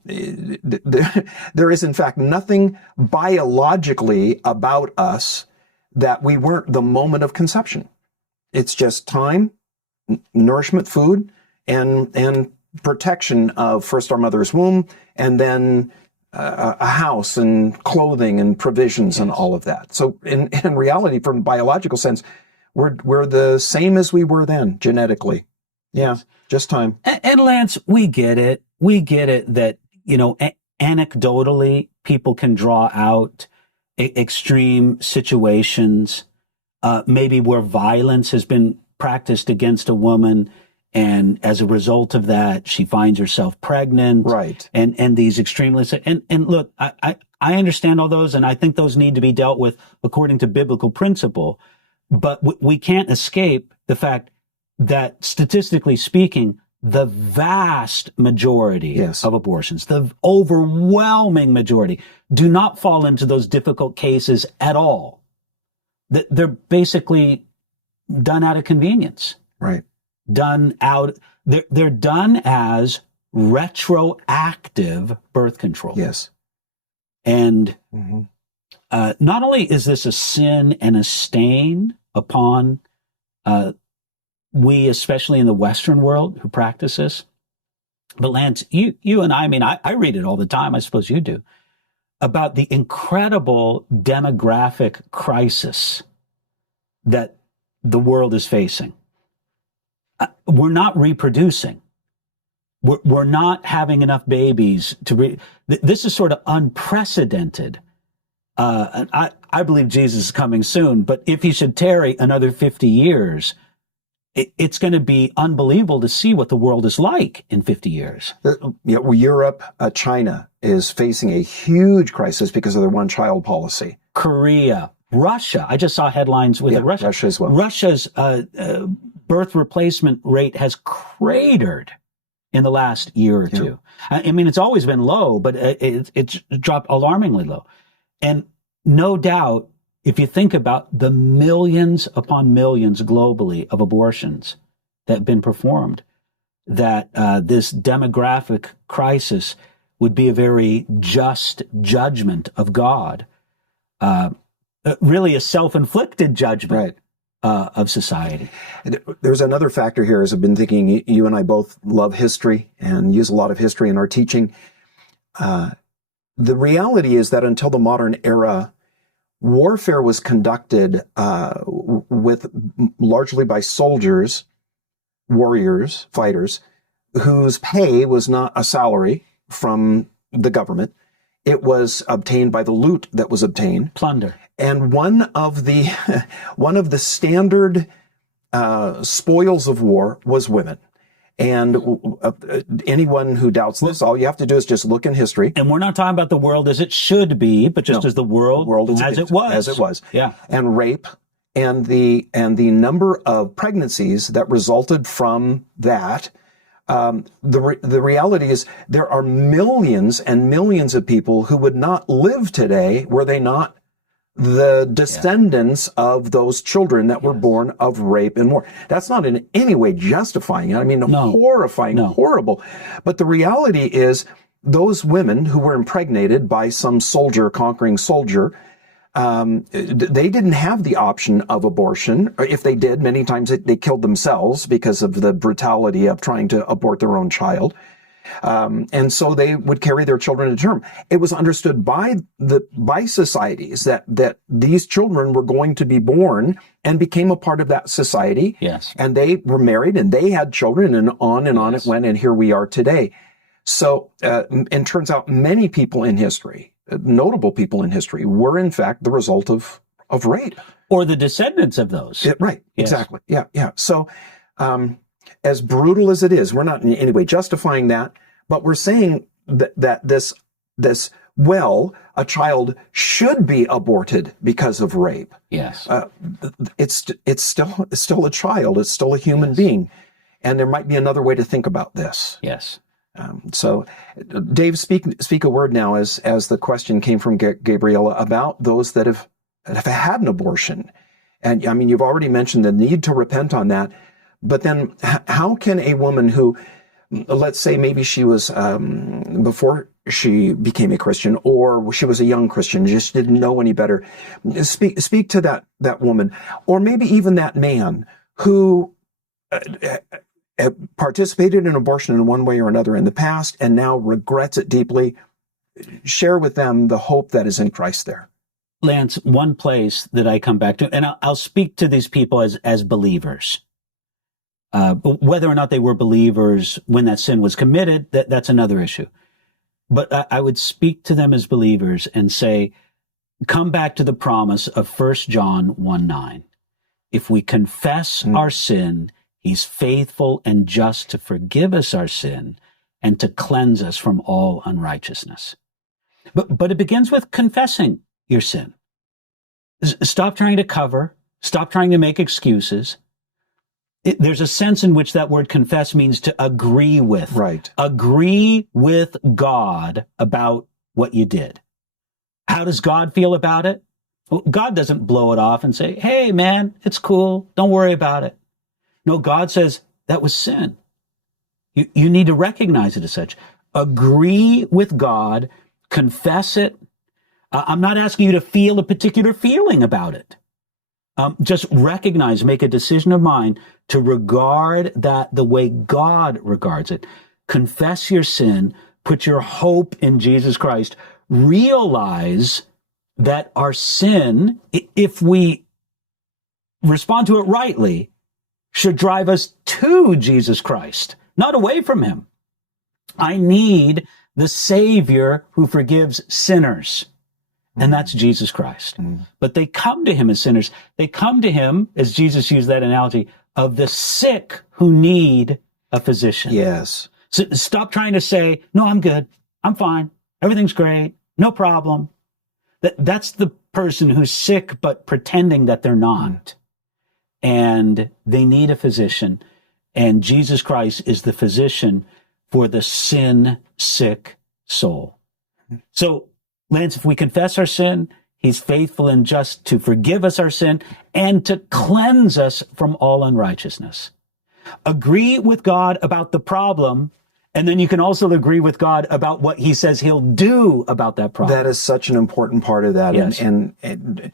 is, in fact, nothing biologically about us that we weren't the moment of conception. It's just time, nourishment, food, and protection of first our mother's womb, and then a house and clothing and provisions and all of that. So in reality, from a biological sense, we're the same as we were then genetically. Yeah, just time. And Lance, we get it. We get it that, you know, anecdotally, people can draw out extreme situations, maybe where violence has been practiced against a woman, and as a result of that, she finds herself pregnant. Right. And these extremely, and look, I understand all those, and I think those need to be dealt with according to biblical principle, but we can't escape the fact that, statistically speaking, the vast majority of abortions, the overwhelming majority, do not fall into those difficult cases at all. They're basically done out of convenience. Right. They're done as retroactive birth control. Yes. And not only is this a sin and a stain upon we, especially in the Western world, who practice this, but Lance, you and I mean, I read it all the time, I suppose you do, about the incredible demographic crisis that the world is facing. We're not reproducing. We're not having enough babies to this is sort of unprecedented. I believe Jesus is coming soon, but if he should tarry another 50 years, it's going to be unbelievable to see what the world is like in 50 years. Yeah, well, Europe, China is facing a huge crisis because of their one-child policy. Korea, Russia. I just saw headlines with Russia. Russia as well. Russia's birth replacement rate has cratered in the last year or two. I mean, it's always been low, but it's dropped alarmingly low. And no doubt, if you think about the millions upon millions globally of abortions that have been performed, that this demographic crisis would be a very just judgment of God, really a self-inflicted judgment of society. There's another factor here, as I've been thinking. You and I both love history and use a lot of history in our teaching. The reality is that until the modern era, warfare was conducted largely by soldiers, warriors, fighters, whose pay was not a salary from the government. It was obtained by the loot that was obtained. Plunder. And one of the standard spoils of war was women. And anyone who doubts this, all you have to do is just look in history. And we're not talking about the world as it should be, but just as the world as it was. As it was. Yeah. And rape and the number of pregnancies that resulted from that. The reality is there are millions and millions of people who would not live today were they not the descendants of those children that were born of rape and war. That's not in any way justifying it. I mean, horrifying, horrible. But the reality is those women who were impregnated by some soldier, conquering soldier, they didn't have the option of abortion. Or if they did, many times they killed themselves because of the brutality of trying to abort their own child. And so they would carry their children to term. It was understood by societies that these children were going to be born and became a part of that society. Yes. And they were married and they had children, and on it went. And here we are today. So, it turns out many people in history, notable people in history, were in fact the result of rape. Or the descendants of those. Right. Yes. Exactly. Yeah. So, as brutal as it is, we're not in any way justifying that, but we're saying that this a child should be aborted because of rape. Yes. It's still a child. It's still a human being, and there might be another way to think about this. Yes. So, Dave, speak a word now as the question came from Gabriela about those that have had an abortion, and I mean, you've already mentioned the need to repent on that. But then how can a woman who, let's say maybe she was, before she became a Christian, or she was a young Christian, just didn't know any better, speak to that woman, or maybe even that man who participated in abortion in one way or another in the past and now regrets it deeply. Share with them the hope that is in Christ there. Lance, one place that I come back to, and I'll speak to these people as believers. Whether or not they were believers when that sin was committed, that's another issue. But I would speak to them as believers and say, come back to the promise of 1 John 1:9. If we confess our sin, he's faithful and just to forgive us our sin and to cleanse us from all unrighteousness. But it begins with confessing your sin. Stop trying to cover. Stop trying to make excuses. There's a sense in which that word confess means to agree with. Right. Agree with God about what you did. How does God feel about it? Well, God doesn't blow it off and say, hey, man, it's cool. Don't worry about it. No, God says that was sin. You need to recognize it as such. Agree with God. Confess it. I'm not asking you to feel a particular feeling about it. Just recognize, make a decision of mind to regard that the way God regards it. Confess your sin, put your hope in Jesus Christ. Realize that our sin, if we respond to it rightly, should drive us to Jesus Christ, not away from him. I need the Savior who forgives sinners. And that's Jesus Christ. But they come to him as sinners. They come to him, as Jesus used that analogy, of the sick who need a physician. Yes. So stop trying to say, no, I'm good. I'm fine. Everything's great. No problem. That's the person who's sick but pretending that they're not. And they need a physician. And Jesus Christ is the physician for the sin-sick soul. So, Lance, if we confess our sin, he's faithful and just to forgive us our sin and to cleanse us from all unrighteousness. Agree with God about the problem, and then you can also agree with God about what he says he'll do about that problem. That is such an important part of that. Yes. And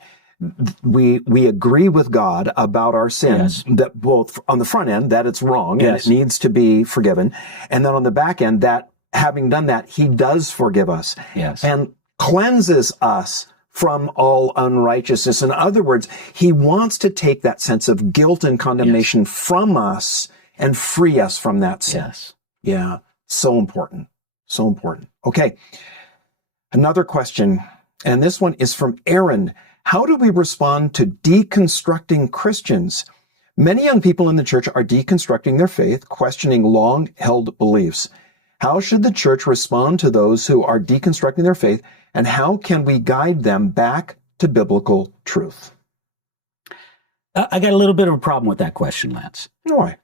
we agree with God about our sins, that both on the front end, that it's wrong and it needs to be forgiven. And then on the back end, that having done that, he does forgive us. Yes. And cleanses us from all unrighteousness. In other words, he wants to take that sense of guilt and condemnation from us and free us from that sin. Yes. Yeah. So important. So important. Okay. Another question, and this one is from Aaron. How do we respond to deconstructing Christians? Many young people in the church are deconstructing their faith, questioning long-held beliefs. How should the church respond to those who are deconstructing their faith, and how can we guide them back to biblical truth? I got a little bit of a problem with that question, Lance. Why?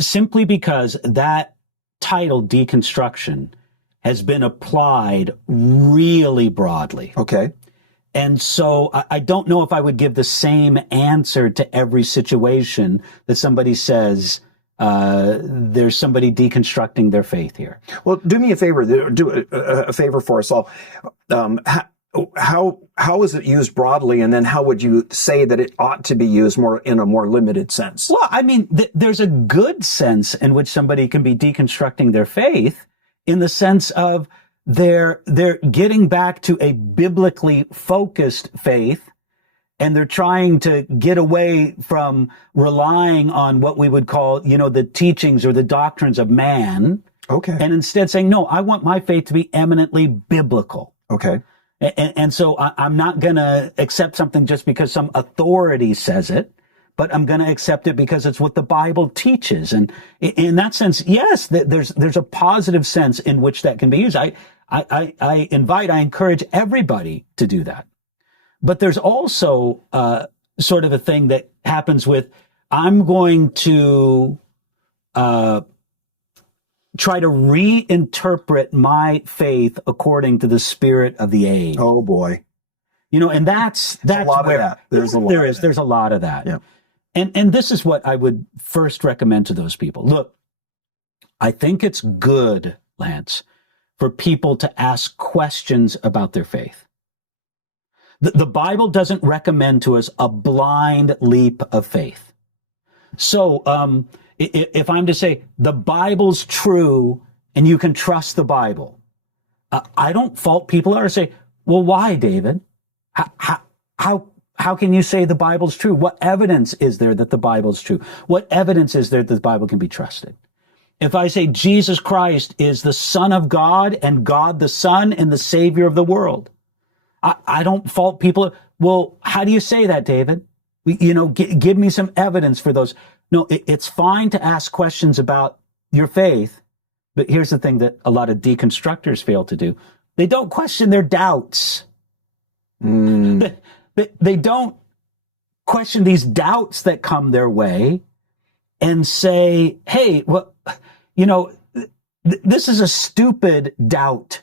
Simply because that title, deconstruction, has been applied really broadly. Okay. And so I don't know if I would give the same answer to every situation that somebody says, there's somebody deconstructing their faith here. Well, do me a favor. Do a favor for us all. how is it used broadly, and then how would you say that it ought to be used more in a more limited sense? Well, I mean, there's a good sense in which somebody can be deconstructing their faith, in the sense of they're getting back to a biblically focused faith, and they're trying to get away from relying on what we would call, the teachings or the doctrines of man. Okay. And instead saying, no, I want my faith to be eminently biblical. Okay. And so I'm not going to accept something just because some authority says it, but I'm going to accept it because it's what the Bible teaches. And in that sense, yes, there's a positive sense in which that can be used. I encourage everybody to do that. But there's also sort of a thing that happens with, I'm going to try to reinterpret my faith according to the spirit of the age. Oh boy. And that's a lot where of that. There's a lot of that. Yeah. And this is what I would first recommend to those people. Look, I think it's good, Lance, for people to ask questions about their faith. The Bible doesn't recommend to us a blind leap of faith. So, if I'm to say the Bible's true and you can trust the Bible, I don't fault people or say, well, why, David? How can you say the Bible's true? What evidence is there that the Bible's true? What evidence is there that the Bible can be trusted? If I say Jesus Christ is the Son of God and God the Son and the Savior of the world, I don't fault people. Well, how do you say that, David? Give me some evidence for those. No, it's fine to ask questions about your faith, but here's the thing that a lot of deconstructors fail to do. They don't question their doubts. They don't question these doubts that come their way and say, hey, well, this is a stupid doubt.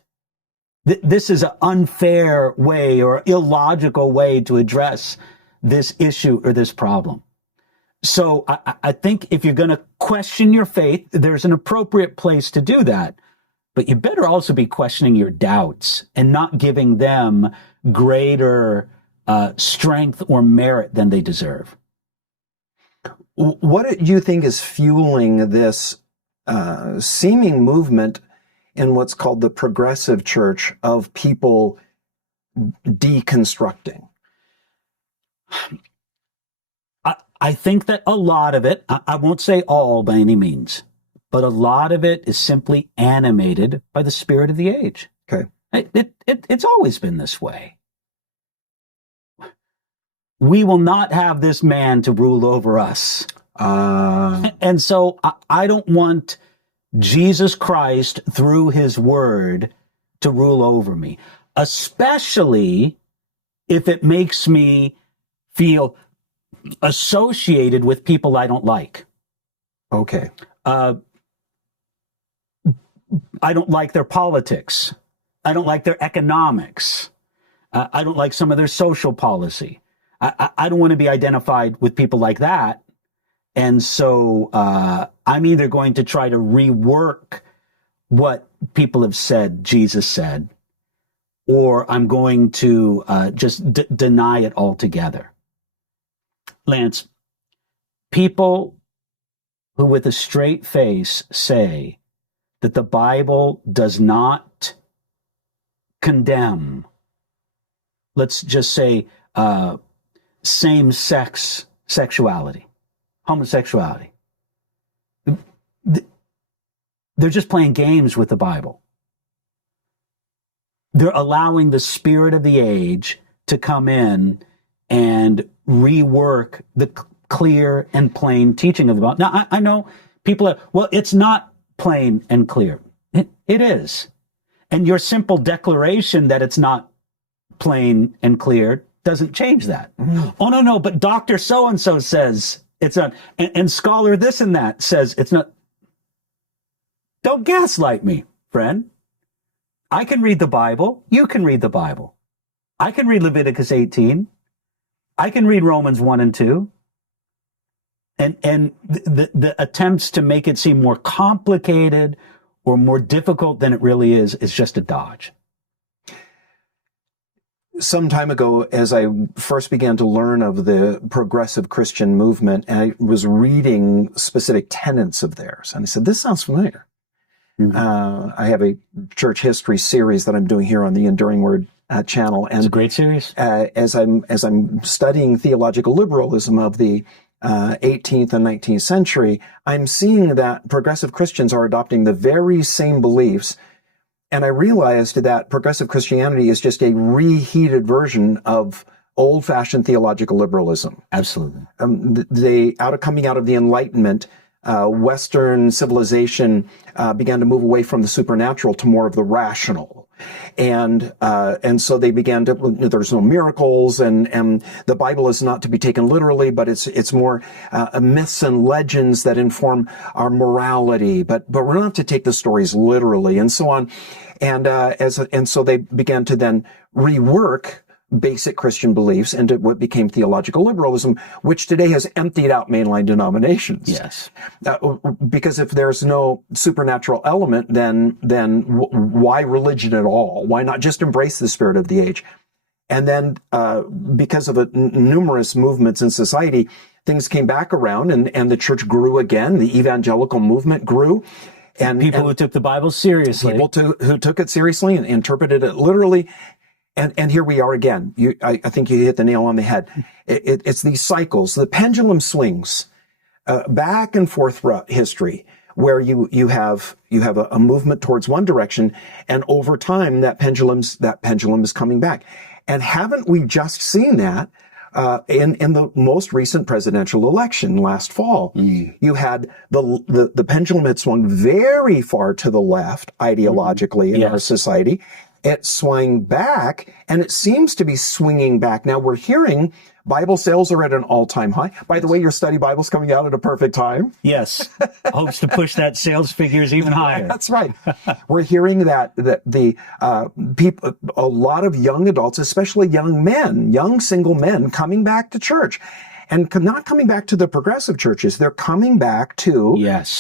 This is an unfair way or illogical way to address this issue or this problem. So I think if you're going to question your faith, there's an appropriate place to do that. But you better also be questioning your doubts and not giving them greater strength or merit than they deserve. What do you think is fueling this seeming movement in what's called the progressive church of people deconstructing? I think that a lot of it, I won't say all by any means, but a lot of it is simply animated by the spirit of the age. Okay. It's always been this way. We will not have this man to rule over us. And so I don't want Jesus Christ through his word to rule over me, especially if it makes me feel associated with people I don't like. Okay. I don't like their politics. I don't like their economics. I don't like some of their social policy. I don't want to be identified with people like that. And so I'm either going to try to rework what people have said Jesus said, or I'm going to just deny it altogether. Lance, people who with a straight face say that the Bible does not condemn, let's just say, same-sex sexuality, homosexuality. They're just playing games with the Bible. They're allowing the spirit of the age to come in and rework the clear and plain teaching of the Bible. Now, I know people are, well, it's not plain and clear. It is. And your simple declaration that it's not plain and clear doesn't change that. Mm-hmm. Oh, no, but Dr. So-and-so says it's not, and scholar this and that says it's not. Don't gaslight me, friend. I can read the Bible. You can read the Bible. I can read Leviticus 18. I can read Romans 1 and 2. And the attempts to make it seem more complicated or more difficult than it really is just a dodge. some time ago, as I first began to learn of the progressive Christian movement, I was reading specific tenets of theirs. And I said, this sounds familiar. I have a church history series that I'm doing here on the Enduring Word channel. And it's a great series. As I'm studying theological liberalism of the 18th and 19th century, I'm seeing that progressive Christians are adopting the very same beliefs. And I realized that progressive Christianity is just a reheated version of old-fashioned theological liberalism. Absolutely. Coming out of the Enlightenment, Western civilization began to move away from the supernatural to more of the rational. And so they began to, there's no miracles, and the Bible is not to be taken literally, but it's more myths and legends that inform our morality, but we're not to take the stories literally, and so on. And so they began to then rework basic Christian beliefs into what became theological liberalism, which today has emptied out mainline denominations. Yes. Because if there's no supernatural element, then why religion at all? Why not just embrace the spirit of the age? And then, because of numerous movements in society, things came back around, and the church grew again. The evangelical movement grew. And people who took the Bible seriously. People who took it seriously and interpreted it literally. And here we are again. I think you hit the nail on the head. It's these cycles. The pendulum swings back and forth throughout history, where you have a movement towards one direction, and over time that pendulum is coming back. And haven't we just seen that in the most recent presidential election last fall? You had the pendulum had swung very far to the left ideologically in our society. It swung back, and it seems to be swinging back. Now we're hearing Bible sales are at an all-time high. By the way, your study Bible's coming out at a perfect time. Yes. Hopes to push that sales figures even higher. That's right. We're hearing that the people, a lot of young adults, especially young men, young single men, coming back to church. And not coming back to the progressive churches, they're coming back to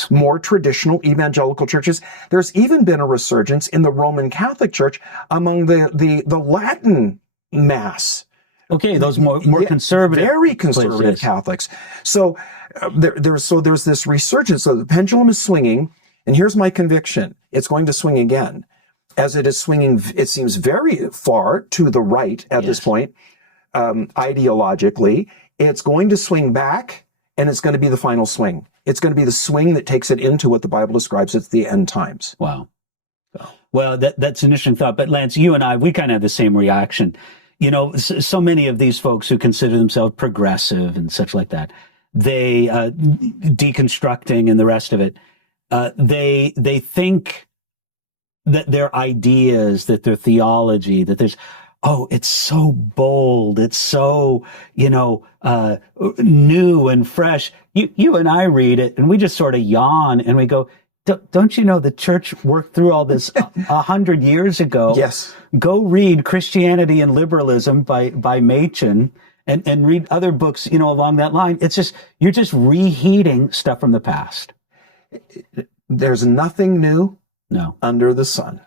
more traditional evangelical churches. There's even been a resurgence in the Roman Catholic Church among the Latin mass. Okay, those more conservative, very conservative Catholics. So there's this resurgence. So the pendulum is swinging, and here's my conviction: it's going to swing again, as it is swinging. It seems very far to the right at this point, ideologically. It's going to swing back, and it's going to be the final swing. It's going to be the swing that takes it into what the Bible describes as the end times. Wow. Well, that's an interesting thought. But Lance, you and I, we kind of have the same reaction. You know, so many of these folks who consider themselves progressive and such like that, they deconstructing and the rest of it, they think that their ideas, that their theology, that there's, oh, it's so bold, it's so, new and fresh. You and I read it, and we just sort of yawn, and we go, don't you know the church worked through all this 100 years ago? Yes. Go read Christianity and Liberalism by 𝐤𝐚𝐬𝐴 and read other books, along that line. It's just, you're just reheating stuff from the past. There's nothing new under the sun.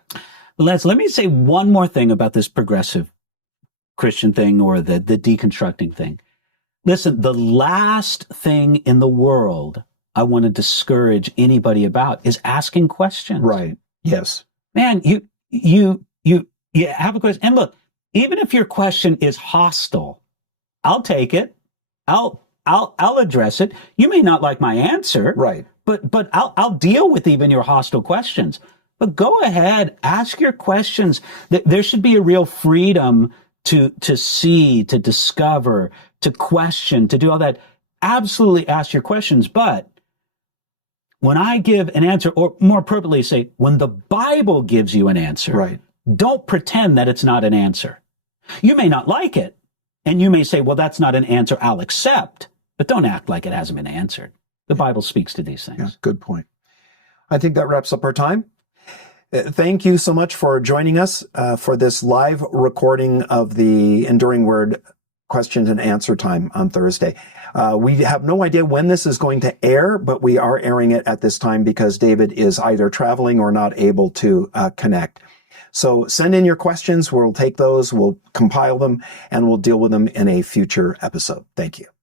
Lance, let me say one more thing about this progressive Christian thing, or the deconstructing thing. Listen, the last thing in the world I want to discourage anybody about is asking questions. Right. Yes. Man, you have a question. And look, even if your question is hostile, I'll take it. I'll address it. You may not like my answer. Right. But I'll deal with even your hostile questions. But go ahead, ask your questions. There should be a real freedom to see, to discover, to question, to do all that. Absolutely ask your questions. But when I give an answer, or more appropriately say, when the Bible gives you an answer, don't pretend that it's not an answer. You may not like it, and you may say, well, that's not an answer I'll accept, but don't act like it hasn't been answered. The Bible speaks to these things. Yeah, good point. I think that wraps up our time. Thank you so much for joining us for this live recording of the Enduring Word question and answer time on Thursday. We have no idea when this is going to air, but we are airing it at this time because David is either traveling or not able to connect. So send in your questions. We'll take those, we'll compile them, and we'll deal with them in a future episode. Thank you.